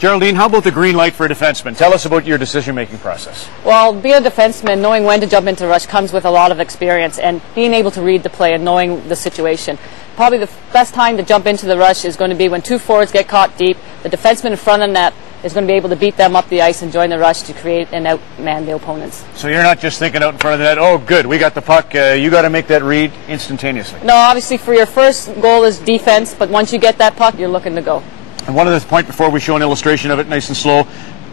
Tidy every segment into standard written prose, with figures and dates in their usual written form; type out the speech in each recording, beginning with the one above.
Geraldine, how about the green light for a defenseman? Tell us about your decision-making process. Well, being a defenseman, knowing when to jump into rush comes with a lot of experience and being able to read the play and knowing the situation. Probably the best time to jump into the rush is going to be when two forwards get caught deep. The defenseman in front of net is going to be able to beat them up the ice and join the rush to create and outman the opponents. So you're not just thinking out in front of the net, oh, good, we got the puck. You got to make that read instantaneously. No, obviously for your first goal is defense, but once you get that puck, you're looking to go. And one other point before we show an illustration of it nice and slow.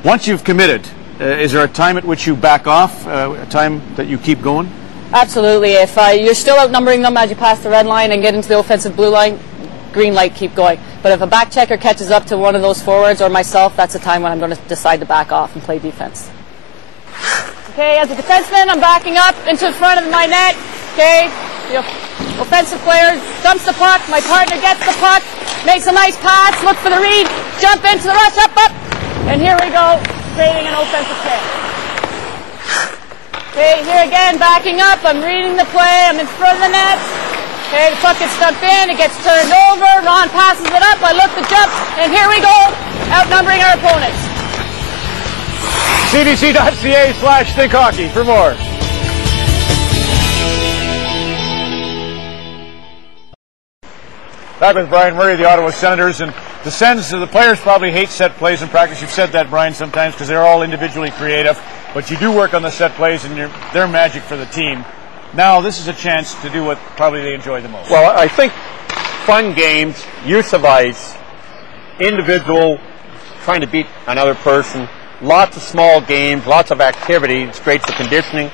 Once you've committed, is there a time at which you back off, a time that you keep going? Absolutely. If you're still outnumbering them as you pass the red line and get into the offensive blue line, green light, keep going. But if a back checker catches up to one of those forwards or myself, that's the time when I'm going to decide to back off and play defense. Okay, as a defenseman, I'm backing up into the front of my net. Okay, the offensive player dumps the puck, my partner gets the puck, makes a nice pass, look for the read, jump into the rush, up, and here we go, creating an offensive play. Okay, here again, backing up, I'm reading the play, I'm in front of the net. Okay, the puck gets dumped in, it gets turned over, Ron passes it up, I look to jump, and here we go, outnumbering our opponents. cbc.ca/thinkhockey for more. Back with Brian Murray of the Ottawa Senators, and the players probably hate set plays in practice. You've said that, Brian, sometimes because they're all individually creative, but you do work on the set plays and they're magic for the team. Now this is a chance to do what probably they enjoy the most. Well, I think fun games, use of ice, individual, trying to beat another person, lots of small games, lots of activity. It's great for conditioning.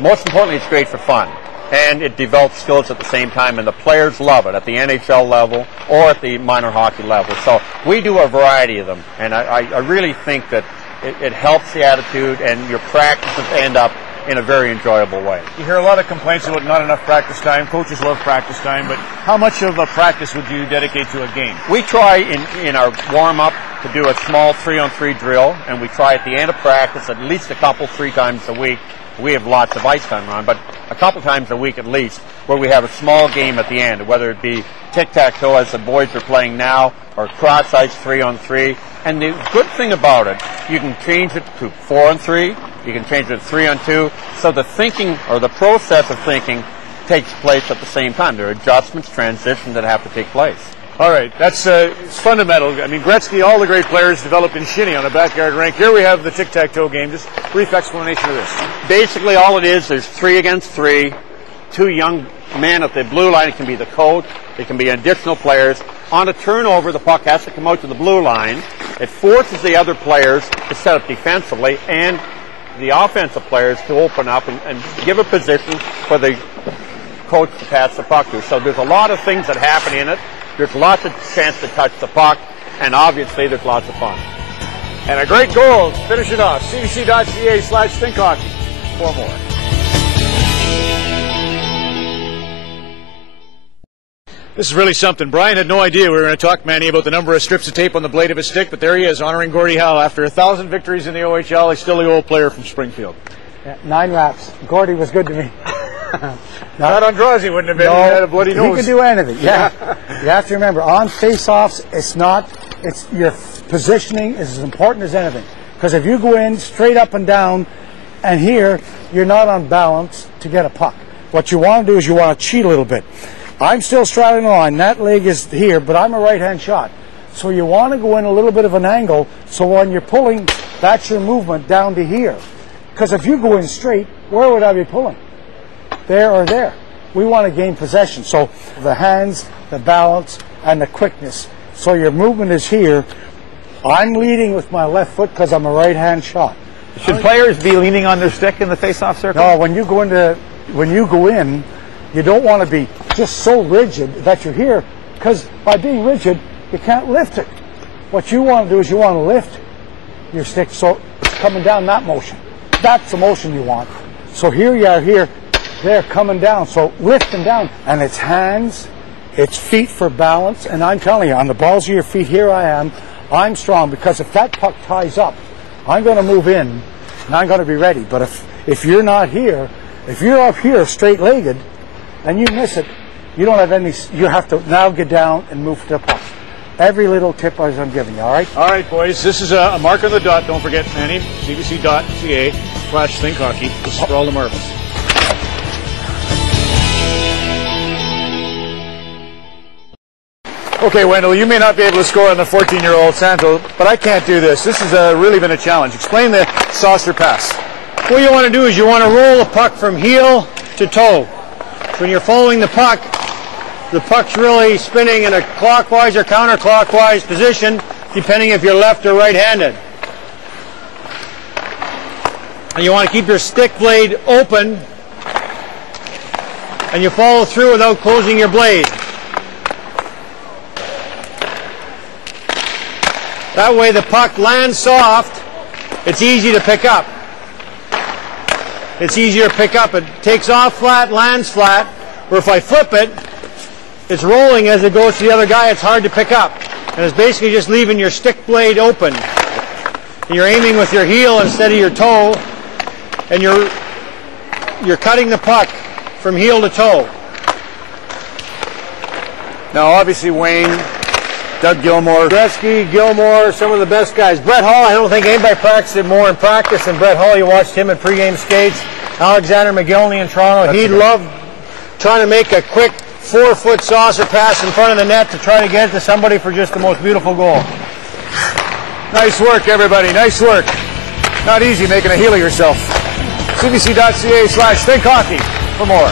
Most importantly, it's great for fun. And it develops skills at the same time, and the players love it at the NHL level or at the minor hockey level. So we do a variety of them, and I really think that it helps the attitude, and your practices end up in a very enjoyable way. You hear a lot of complaints about not enough practice time. Coaches love practice time, but how much of a practice would you dedicate to a game? We try in our warm-up to do a small 3-on-3 drill, and we try at the end of practice at least a couple, 3 times a week. We have lots of ice time on, but a couple times a week at least, where we have a small game at the end, whether it be tic-tac-toe as the boys are playing now, or cross-ice 3-on-3. And the good thing about it, you can change it to 4-on-3, you can change it to 3-on-2, so the thinking, or the process of thinking, takes place at the same time. There are adjustments, transitions that have to take place. All right, that's it's fundamental. I mean, Gretzky, all the great players developed in shinny on a backyard rink. Here we have the tic-tac-toe game. Just brief explanation of this. Basically, all it is, there's 3 against 3, 2 young men at the blue line. It can be the coach, it can be additional players. On a turnover, the puck has to come out to the blue line. It forces the other players to set up defensively and the offensive players to open up and give a position for the coach to pass the puck to. So there's a lot of things that happen in it. There's lots of chance to touch the puck, and obviously there's lots of fun. And a great goal to finish it off. cbc.ca/thinkhockey for more. This is really something. Brian had no idea we were going to talk, Manny, about the number of strips of tape on the blade of his stick, but there he is, honoring Gordie Howe. After 1,000 victories in the OHL, he's still the old player from Springfield. Yeah, 9 wraps. Gordie was good to me. Not on draws, he wouldn't have been. No, he had a bloody nose. He could do anything. Yeah. You have to remember, on face-offs, it's your positioning is as important as anything. Because if you go in straight up and down, and here, you're not on balance to get a puck. What you want to do is you want to cheat a little bit. I'm still straddling the line. That leg is here, but I'm a right-hand shot. So you want to go in a little bit of an angle, so when you're pulling, that's your movement down to here. Because if you go in straight, where would I be pulling? There or there. We want to gain possession. So the hands, the balance, and the quickness. So your movement is here. I'm leading with my left foot because I'm a right-hand shot. Should players be leaning on their stick in the face-off circle? No, when you go in, you don't want to be just so rigid that you're here, because by being rigid, you can't lift it. What you want to do is you want to lift your stick so it's coming down that motion. That's the motion you want. So here you are here, there coming down. So lifting down, and it's hands, it's feet for balance, and I'm telling you, on the balls of your feet, here I am, I'm strong, because if that puck ties up, I'm going to move in, and I'm going to be ready. But if you're not here, if you're up here straight-legged, and you miss it, you don't have any, you have to now get down and move to the puck. every little tip as I'm giving you, all right? All right, boys. This is a mark on the dot. Don't forget, Manny, cbc.ca/thinkhockey. This is for all the marbles. Okay, Wendell, you may not be able to score on the 14-year-old Santo, but I can't do this. This has really been a challenge. Explain the saucer pass. What you want to do is you want to roll the puck from heel to toe. When you're following the puck's really spinning in a clockwise or counterclockwise position, depending if you're left or right-handed. And you want to keep your stick blade open, and you follow through without closing your blade. That way the puck lands soft, it's easy to pick up. It's easier to pick up. It takes off flat, lands flat, or if I flip it, it's rolling as it goes to the other guy, it's hard to pick up. And it's basically just leaving your stick blade open. And you're aiming with your heel instead of your toe, and you're cutting the puck from heel to toe. Now, obviously, Wayne, Doug Gilmore, Gretzky, Gilmore, some of the best guys. Brett Hall, I don't think anybody practiced it more in practice than Brett Hall. You watched him in pregame skates. Alexander McGillney in Toronto. He loved trying to make a quick 4-foot saucer pass in front of the net to try to get it to somebody for just the most beautiful goal. Nice work, everybody. Nice work. Not easy making a heel of yourself. cbc.ca/thinkhockey for more.